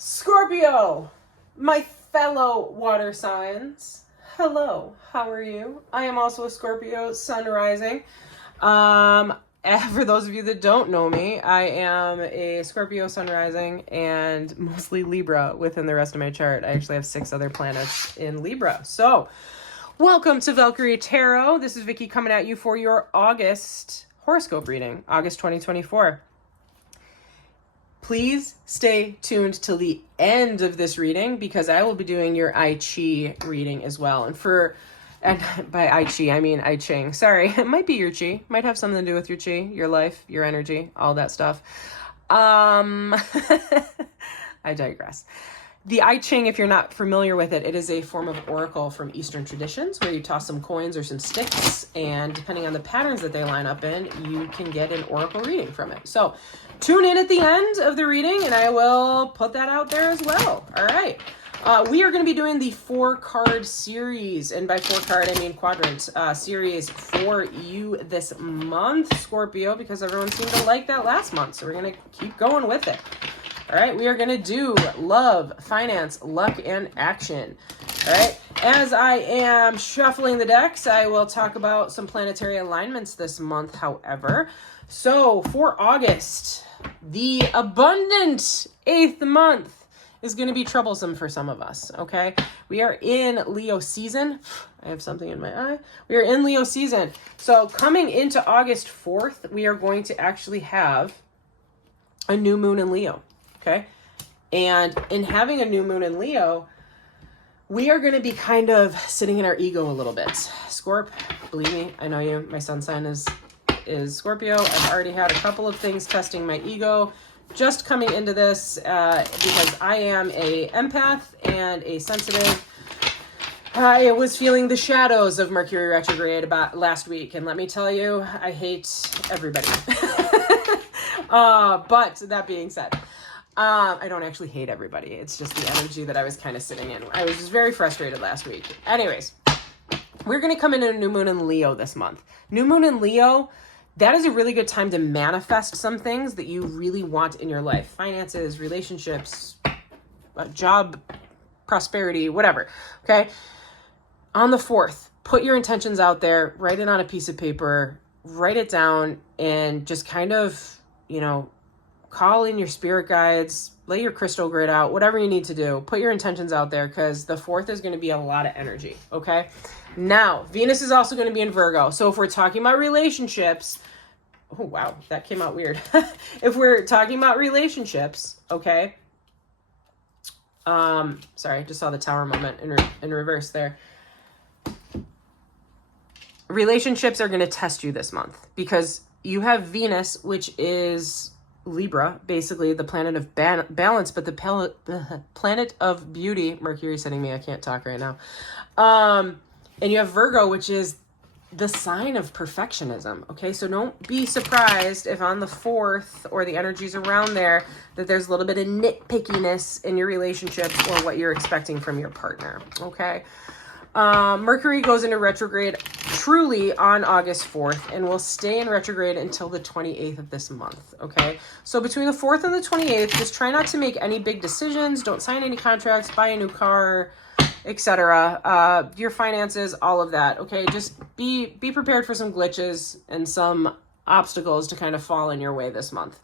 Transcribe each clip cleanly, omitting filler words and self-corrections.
Scorpio, my fellow water signs. Hello, how are you? I am also a Scorpio sun rising. For those of you that don't know me, I am a Scorpio sun rising and mostly Libra within the rest of my chart. I actually have 6 other planets in Libra. So, welcome to Valkyrie Tarot. This is Vicky coming at you for your August horoscope reading, August 2024. Please stay tuned till the end of this reading because I will be doing your I Chi reading as well. And by I Chi, I mean I Ching. Sorry, it might be your Chi. Might have something to do with your Chi, your life, your energy, all that stuff. I digress. The I Ching, if you're not familiar with it, it is a form of oracle from Eastern traditions where you toss some coins or some sticks, and depending on the patterns that they line up in, you can get an oracle reading from it. So tune in at the end of the reading, and I will put that out there as well. All right. We are going to be doing the 4-card series, and by 4-card, I mean quadrant series for you this month, Scorpio, because everyone seemed to like that last month, so we're going to keep going with it. All right, we are going to do love, finance, luck, and action. All right, as I am shuffling the decks, I will talk about some planetary alignments this month, however. So for August, the abundant 8th month is going to be troublesome for some of us, okay? We are in Leo season. I have something in my eye. We are in Leo season. So coming into August 4th, we are going to actually have a new moon in Leo. Okay. And in having a new moon in Leo, we are going to be kind of sitting in our ego a little bit. Scorp, believe me, I know you. My sun sign is Scorpio. I've already had a couple of things testing my ego just coming into this because I am a empath and a sensitive. I was feeling the shadows of Mercury retrograde about last week. And let me tell you, I hate everybody. But that being said, I don't actually hate everybody. It's just the energy that I was kind of sitting in. I was just very frustrated last week. Anyways, we're going to come into a new moon in Leo this month. New moon in Leo, that is a really good time to manifest some things that you really want in your life. Finances, relationships, job, prosperity, whatever. Okay? On the 4th, put your intentions out there, write it on a piece of paper, write it down, and just kind of, call in your spirit guides, lay your crystal grid out, whatever you need to do. Put your intentions out there because the 4th is going to be a lot of energy, okay? Now, Venus is also going to be in Virgo. So if we're talking about relationships, oh, wow, that came out weird. If we're talking about relationships, okay? Sorry, I just saw the tower moment in reverse there. Relationships are going to test you this month because you have Venus, which is Libra, basically the planet of balance, but the planet of beauty. Mercury's hitting me. I can't talk right now. And you have Virgo, which is the sign of perfectionism. Okay, so don't be surprised if on the 4th or the energies around there that there's a little bit of nitpickiness in your relationships or what you're expecting from your partner. Okay. Mercury goes into retrograde truly on August 4th and will stay in retrograde until the 28th of this month, okay? So between the 4th and the 28th, just try not to make any big decisions, don't sign any contracts, buy a new car, etc. Your finances, all of that, okay? Just be prepared for some glitches and some obstacles to kind of fall in your way this month.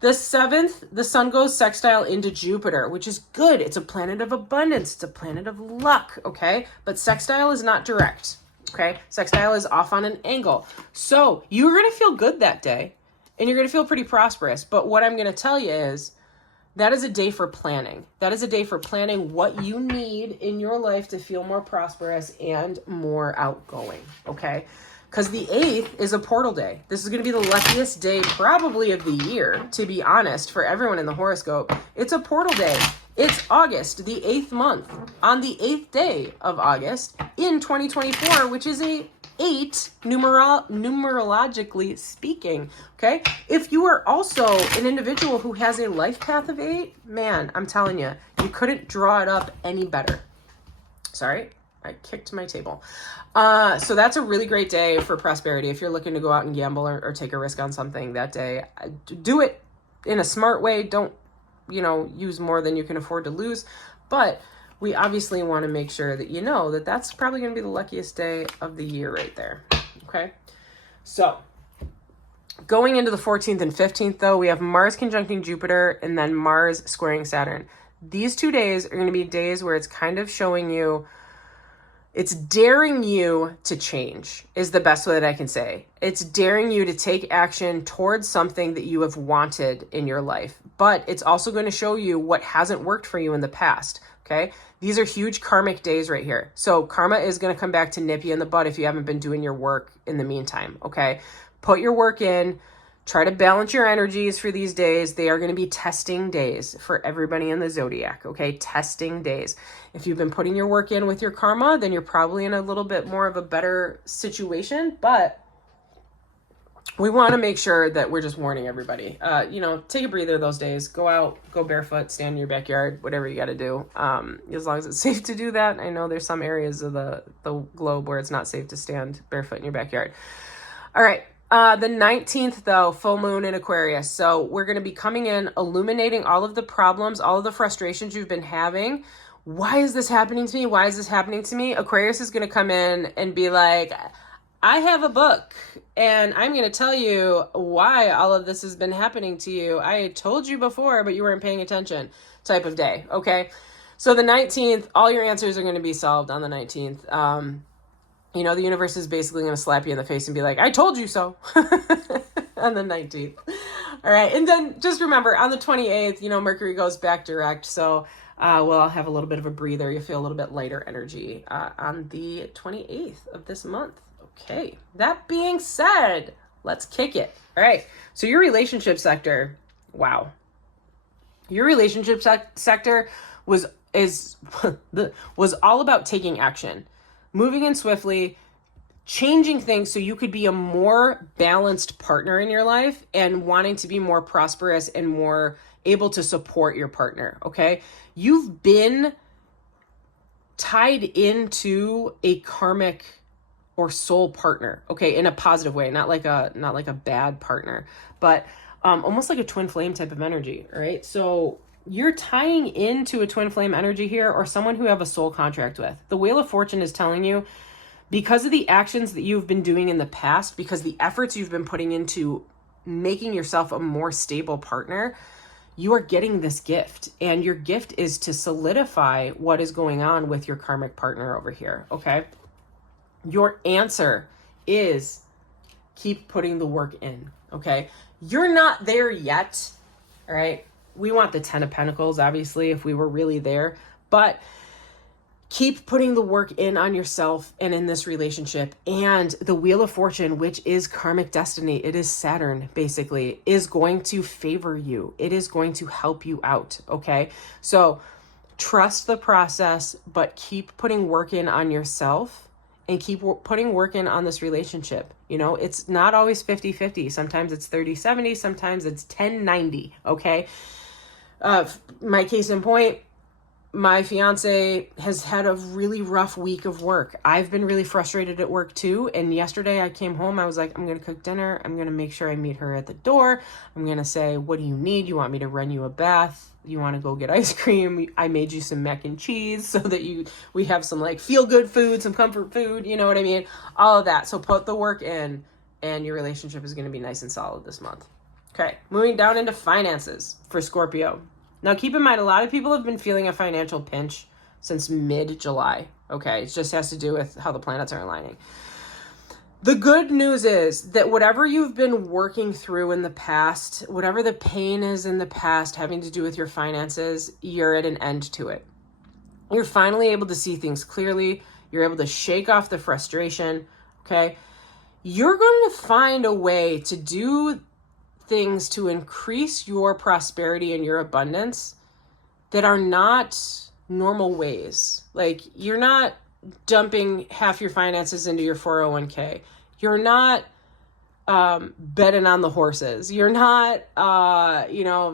The 7th, the sun goes sextile into Jupiter, which is good. It's a planet of abundance. It's a planet of luck, okay? But sextile is not direct, okay? Sextile is off on an angle. So you're going to feel good that day, and you're going to feel pretty prosperous. But what I'm going to tell you is that is a day for planning. That is a day for planning what you need in your life to feel more prosperous and more outgoing, okay? Because the 8th is a portal day. This is going to be the luckiest day probably of the year, to be honest, for everyone in the horoscope. It's a portal day. It's August, the 8th month. On the 8th day of August in 2024, which is a 8 numerologically speaking, okay? If you are also an individual who has a life path of 8, man, I'm telling you, you couldn't draw it up any better. Sorry, I kicked my table. So that's a really great day for prosperity. If you're looking to go out and gamble or take a risk on something that day, do it in a smart way. Don't you know, use more than you can afford to lose. But we obviously want to make sure that you know that that's probably going to be the luckiest day of the year right there. Okay. So going into the 14th and 15th, though, we have Mars conjuncting Jupiter and then Mars squaring Saturn. These 2 days are going to be days where it's kind of showing you, it's daring you to change is the best way that I can say. It's daring you to take action towards something that you have wanted in your life. But it's also going to show you what hasn't worked for you in the past. Okay. These are huge karmic days right here. So karma is going to come back to nip you in the butt if you haven't been doing your work in the meantime. Okay. Put your work in. Try to balance your energies for these days. They are going to be testing days for everybody in the zodiac, okay? Testing days. If you've been putting your work in with your karma, then you're probably in a little bit more of a better situation, but we want to make sure that we're just warning everybody. You know, take a breather those days. Go out, go barefoot, stand in your backyard, whatever you got to do. As long as it's safe to do that. I know there's some areas of the globe where it's not safe to stand barefoot in your backyard. All right. The 19th, though, full moon in Aquarius. So we're going to be coming in, illuminating all of the problems, all of the frustrations you've been having. Why is this happening to me? Why is this happening to me? Aquarius is going to come in and be like, I have a book and I'm going to tell you why all of this has been happening to you. I told you before, but you weren't paying attention type of day. Okay. So the 19th, all your answers are going to be solved on the 19th. You know, the universe is basically going to slap you in the face and be like, I told you so on the 19th. All right. And then just remember on the 28th, you know, Mercury goes back direct. So we'll have a little bit of a breather. You'll feel a little bit lighter energy on the 28th of this month. Okay. That being said, let's kick it. All right. So your relationship sector. Wow. Your relationship sector was all about taking action. Moving in swiftly, changing things so you could be a more balanced partner in your life and wanting to be more prosperous and more able to support your partner, okay? You've been tied into a karmic or soul partner, okay, in a positive way, not like a bad partner, but almost like a twin flame type of energy, all right? So you're tying into a twin flame energy here or someone who you have a soul contract with. The Wheel of Fortune is telling you because of the actions that you've been doing in the past, because the efforts you've been putting into making yourself a more stable partner, you are getting this gift. And your gift is to solidify what is going on with your karmic partner over here, okay? Your answer is keep putting the work in, okay? You're not there yet, all right? We want the 10 of Pentacles, obviously, if we were really there. But keep putting the work in on yourself and in this relationship. And the Wheel of Fortune, which is karmic destiny, it is Saturn, basically, is going to favor you. It is going to help you out, okay? So trust the process, but keep putting work in on yourself and keep putting work in on this relationship. You know, it's not always 50-50. Sometimes it's 30-70. Sometimes it's 10-90, okay? My case in point, my fiance has had a really rough week of work. I've been really frustrated at work too. And yesterday I came home, I was like, I'm going to cook dinner. I'm going to make sure I meet her at the door. I'm going to say, what do you need? You want me to run you a bath? You want to go get ice cream? I made you some mac and cheese so that we have some like feel good food, some comfort food. You know what I mean? All of that. So put the work in and your relationship is going to be nice and solid this month. Okay, moving down into finances for Scorpio. Now, keep in mind, a lot of people have been feeling a financial pinch since mid-July. Okay, it just has to do with how the planets are aligning. The good news is that whatever you've been working through in the past, whatever the pain is in the past having to do with your finances, you're at an end to it. You're finally able to see things clearly. You're able to shake off the frustration, okay? You're going to find a way to do things to increase your prosperity and your abundance that are not normal ways. Like, you're not dumping half your finances into your 401k. You're not betting on the horses. You're not,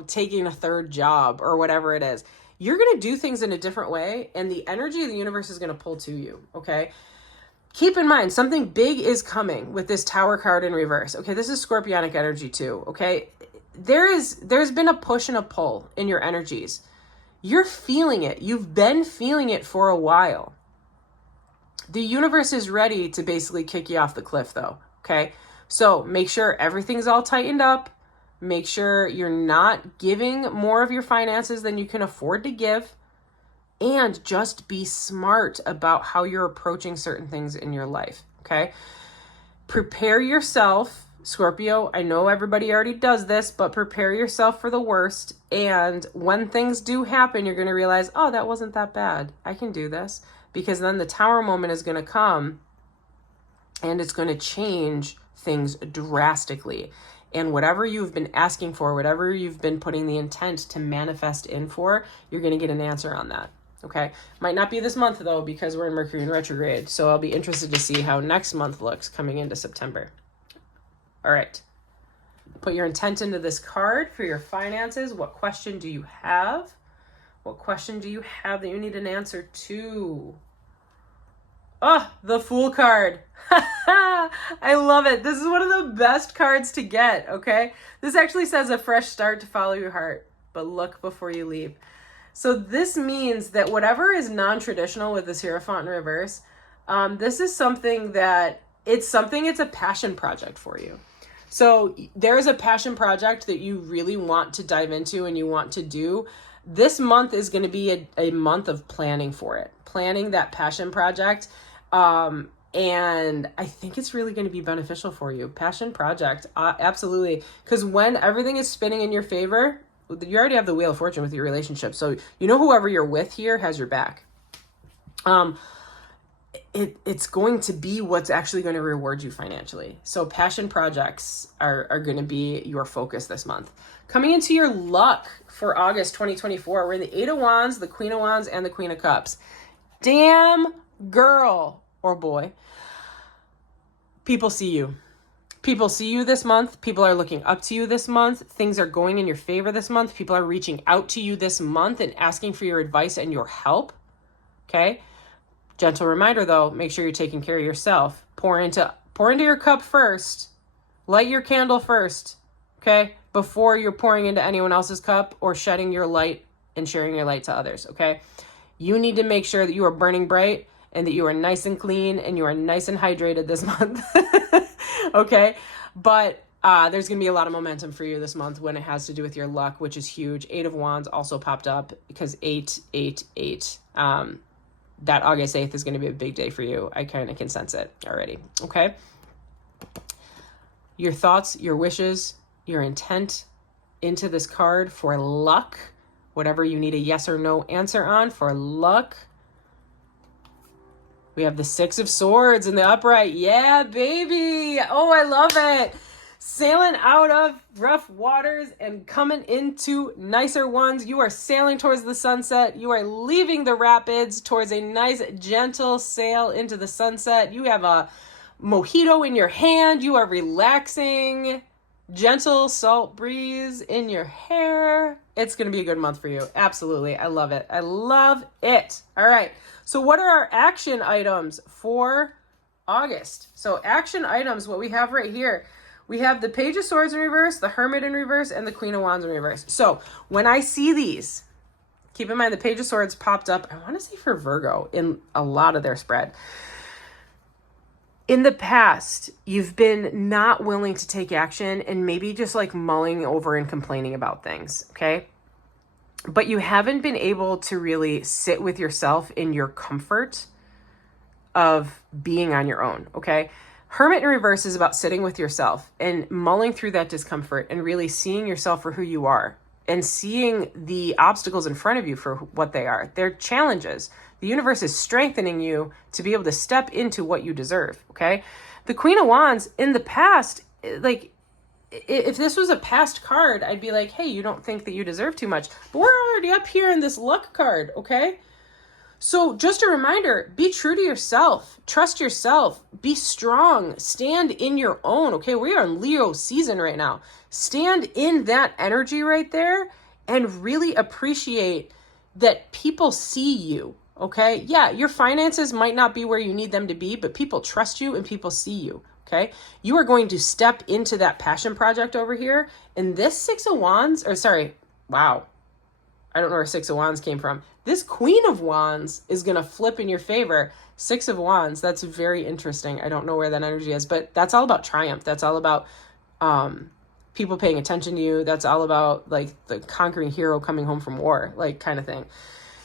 taking a third job or whatever it is. You're going to do things in a different way, and the energy of the universe is going to pull to you, okay? Keep in mind, something big is coming with this Tower card in reverse. Okay, this is Scorpionic energy too, okay? there's been a push and a pull in your energies. You're feeling it. You've been feeling it for a while. The universe is ready to basically kick you off the cliff though, okay? So make sure everything's all tightened up. Make sure you're not giving more of your finances than you can afford to give. And just be smart about how you're approaching certain things in your life, okay? Prepare yourself, Scorpio. I know everybody already does this, but prepare yourself for the worst. And when things do happen, you're going to realize, oh, that wasn't that bad. I can do this. Because then the tower moment is going to come and it's going to change things drastically. And whatever you've been asking for, whatever you've been putting the intent to manifest in for, you're going to get an answer on that. Okay. Might not be this month though, because we're in Mercury in retrograde. So I'll be interested to see how next month looks coming into September. All right. Put your intent into this card for your finances. What question do you have? What question do you have that you need an answer to? Oh, the Fool card. I love it. This is one of the best cards to get, okay? This actually says a fresh start to follow your heart, but look before you leave. So this means that whatever is non-traditional with this Hierophant in reverse, this is something that it's a passion project for you. So there's a passion project that you really want to dive into and you want to do. This month is going to be a month of planning for it, planning that passion project. And I think it's really going to be beneficial for you. Passion project. Absolutely. Because when everything is spinning in your favor, you already have the Wheel of Fortune with your relationship. So you know whoever you're with here has your back. It's going to be what's actually going to reward you financially. So passion projects are going to be your focus this month. Coming into your luck for August 2024, we're in the 8 of Wands, the Queen of Wands, and the Queen of Cups. Damn girl or boy. People see you. People see you this month. People are looking up to you this month. Things are going in your favor this month. People are reaching out to you this month and asking for your advice and your help. Okay? Gentle reminder though, make sure you're taking care of yourself. Pour into your cup first. Light your candle first. Okay? Before you're pouring into anyone else's cup or shedding your light and sharing your light to others. Okay? You need to make sure that you are burning bright and that you are nice and clean and you are nice and hydrated this month. Okay? But there's going to be a lot of momentum for you this month when it has to do with your luck, which is huge. 8 of Wands also popped up because 888. That August 8th is going to be a big day for you. I kind of can sense it already. Okay? Your thoughts, your wishes, your intent into this card for luck. Whatever you need a yes or no answer on for luck. We have the 6 of Swords in the upright. Yeah, baby. Oh, I love it. Sailing out of rough waters and coming into nicer ones. You are sailing towards the sunset. You are leaving the rapids towards a nice, gentle sail into the sunset. You have a mojito in your hand. You are relaxing. Gentle salt breeze in your hair. It's going to be a good month for you. Absolutely. I love it. I love it. All right. So what are our action items for August? So action items, what we have right here, we have the Page of Swords in reverse, the Hermit in reverse, and the Queen of Wands in reverse. So when I see these, keep in mind the Page of Swords popped up, I want to say for Virgo, in a lot of their spread. In the past, you've been not willing to take action and maybe just like mulling over and complaining about things, okay? But you haven't been able to really sit with yourself in your comfort of being on your own, okay? Hermit in reverse is about sitting with yourself and mulling through that discomfort and really seeing yourself for who you are and seeing the obstacles in front of you for what they are. They're challenges. The universe is strengthening you to be able to step into what you deserve, okay? The Queen of Wands, in the past, like, if this was a past card, I'd be like, hey, you don't think that you deserve too much. But we're already up here in this luck card, okay? So just a reminder, be true to yourself. Trust yourself. Be strong. Stand in your own, okay? We are in Leo season right now. Stand in that energy right there and really appreciate that people see you, okay? Yeah, your finances might not be where you need them to be, but people trust you and people see you, Okay. You are going to step into that passion project over here. And this Six of Wands, or sorry, wow. I don't know where Six of Wands came from. This Queen of Wands is going to flip in your favor. Six of Wands, that's very interesting. I don't know where that energy is, but that's all about triumph. That's all about people paying attention to you. That's all about like the conquering hero coming home from war, like kind of thing.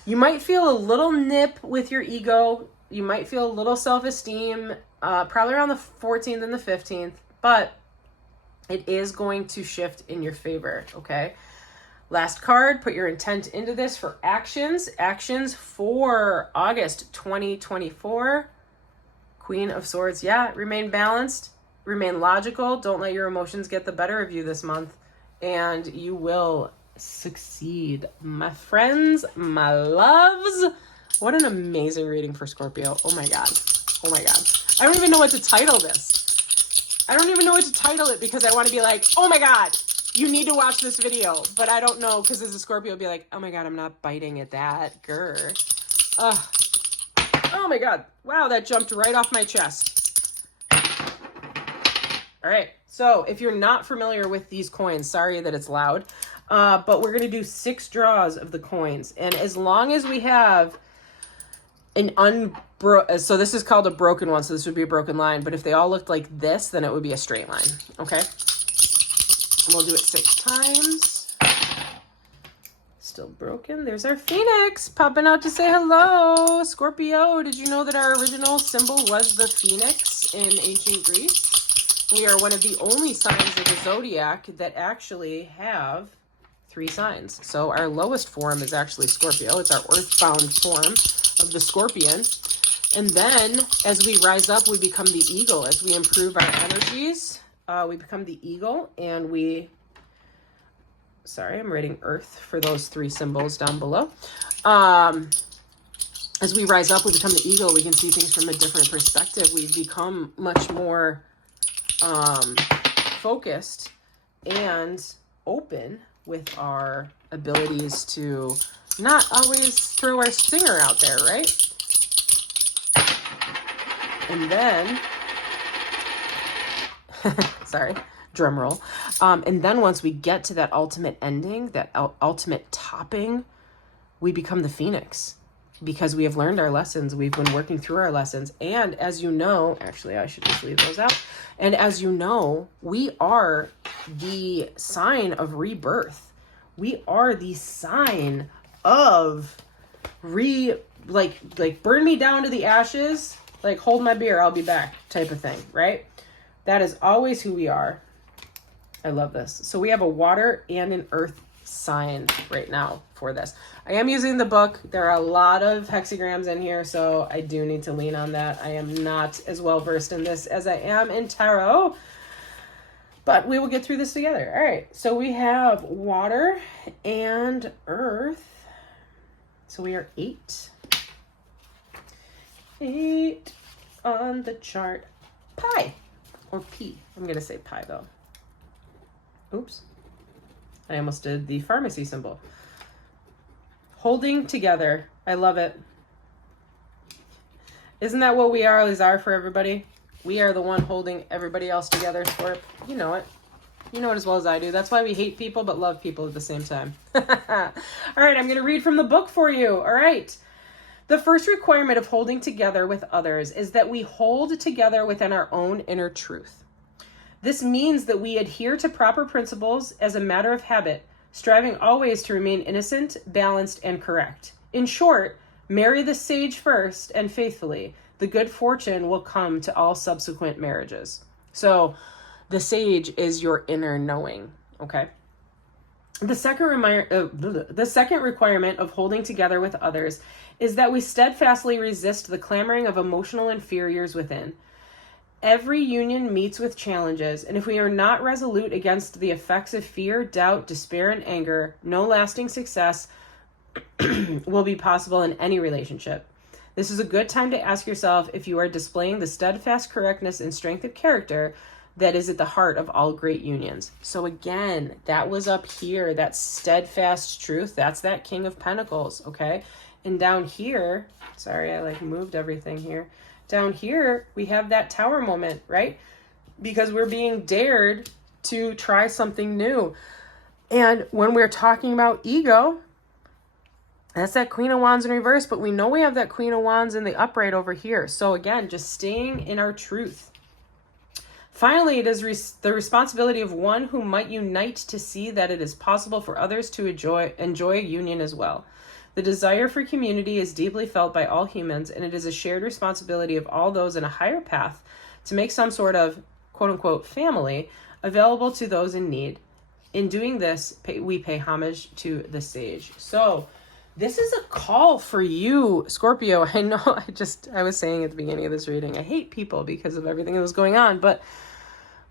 You might feel a little nip with your ego. You might feel a little self-esteem, probably around the 14th and the 15th, but it is going to shift in your favor, okay? Last card, put your intent into this for actions. Actions for August 2024. Queen of Swords. Yeah, remain balanced, remain logical. Don't let your emotions get the better of you this month, and you will succeed. My friends, my loves. What an amazing reading for Scorpio. Oh my God. Oh my God. I don't even know what to title this. I don't even know what to title it because I want to be like, oh my God, you need to watch this video. But I don't know because as a Scorpio, I'll be like, oh my God, I'm not biting at that. Grr. Ugh. Oh my God. Wow, that jumped right off my chest. All right. So if you're not familiar with these coins, sorry that it's loud, but we're going to do 6 draws of the coins. And as long as we have an so this is called a broken one, so this would be a broken line, but if they all looked like this, then it would be a straight line, okay? And we'll do it 6 times. Still broken. There's our Phoenix popping out to say hello. Scorpio, did you know that our original symbol was the Phoenix in ancient Greece? We are one of the only signs of the zodiac that actually have 3 signs. So our lowest form is actually Scorpio. It's our earthbound form of the scorpion. And then as we rise up, we become the eagle. As we improve our energies, we become the eagle, and we, sorry, I'm writing earth for those 3 symbols down below. As we rise up, we become the eagle. We can see things from a different perspective. We become much more focused and open with our abilities to not always throw our stinger out there, right? And then, sorry, drum roll. And then once we get to that ultimate ending, that ultimate topping, we become the Phoenix because we have learned our lessons. We've been working through our lessons. And as you know, actually, I should just leave those out. And as you know, we are the sign of rebirth. We are the sign of like burn me down to the ashes, like hold my beer, I'll be back type of thing, right? That is always who we are. I love this. So we have a water and an earth sign right now for this. I am using the book. There are a lot of hexagrams in here, so I do need to lean on that. I am not as well versed in this as I am in tarot, but we will get through this together. All right, so we have water and earth. So we are 8. 8 on the chart. Pi, or P. I'm going to say pi, though. Oops. I almost did the pharmacy symbol. Holding together. I love it. Isn't that what we always are for everybody? We are the one holding everybody else together. Or you know it. You know it as well as I do. That's why we hate people but love people at the same time. All right, I'm going to read from the book for you. All right. The first requirement of holding together with others is that we hold together within our own inner truth. This means that we adhere to proper principles as a matter of habit, striving always to remain innocent, balanced, and correct. In short, marry the sage first and faithfully. The good fortune will come to all subsequent marriages. So the sage is your inner knowing, okay? The second requirement of holding together with others is that we steadfastly resist the clamoring of emotional inferiors within. Every union meets with challenges, and if we are not resolute against the effects of fear, doubt, despair, and anger, no lasting success will be possible in any relationship. This is a good time to ask yourself if you are displaying the steadfast correctness and strength of character that is at the heart of all great unions. So again, that was up here, that steadfast truth. That's that King of Pentacles, okay? And down here, sorry, I moved everything here. Down here, we have that Tower moment, right? because we're being dared to try something new. And when we're talking about ego, that's that Queen of Wands in reverse, but we know we have that Queen of Wands in the upright over here. So again, just staying in our truth. Finally, it is the responsibility of one who might unite to see that it is possible for others to enjoy union as well. The desire for community is deeply felt by all humans, and it is a shared responsibility of all those in a higher path to make some sort of quote-unquote family available to those in need. In doing this, we pay homage to the sage. So this is a call for you, Scorpio. I know I was saying at the beginning of this reading, I hate people because of everything that was going on, but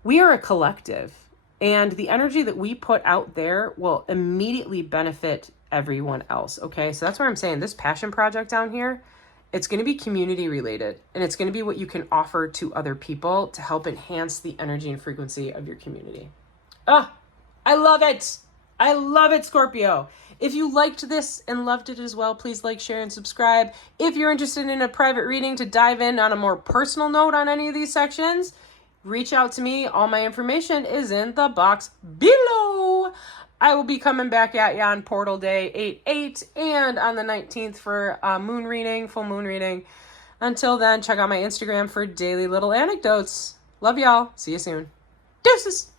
we are a collective, and the energy that we put out there will immediately benefit everyone else. Okay. So that's why I'm saying this passion project down here, it's going to be community related, and it's going to be what you can offer to other people to help enhance the energy and frequency of your community. I love it. I love it, Scorpio. If you liked this and loved it as well, please like, share, and subscribe. If you're interested in a private reading to dive in on a more personal note on any of these sections, reach out to me. All my information is in the box below. I will be coming back at you on Portal Day 8/8 and on the 19th for a moon reading, full moon reading. Until then, check out my Instagram for daily little anecdotes. Love y'all. See you soon. Deuces.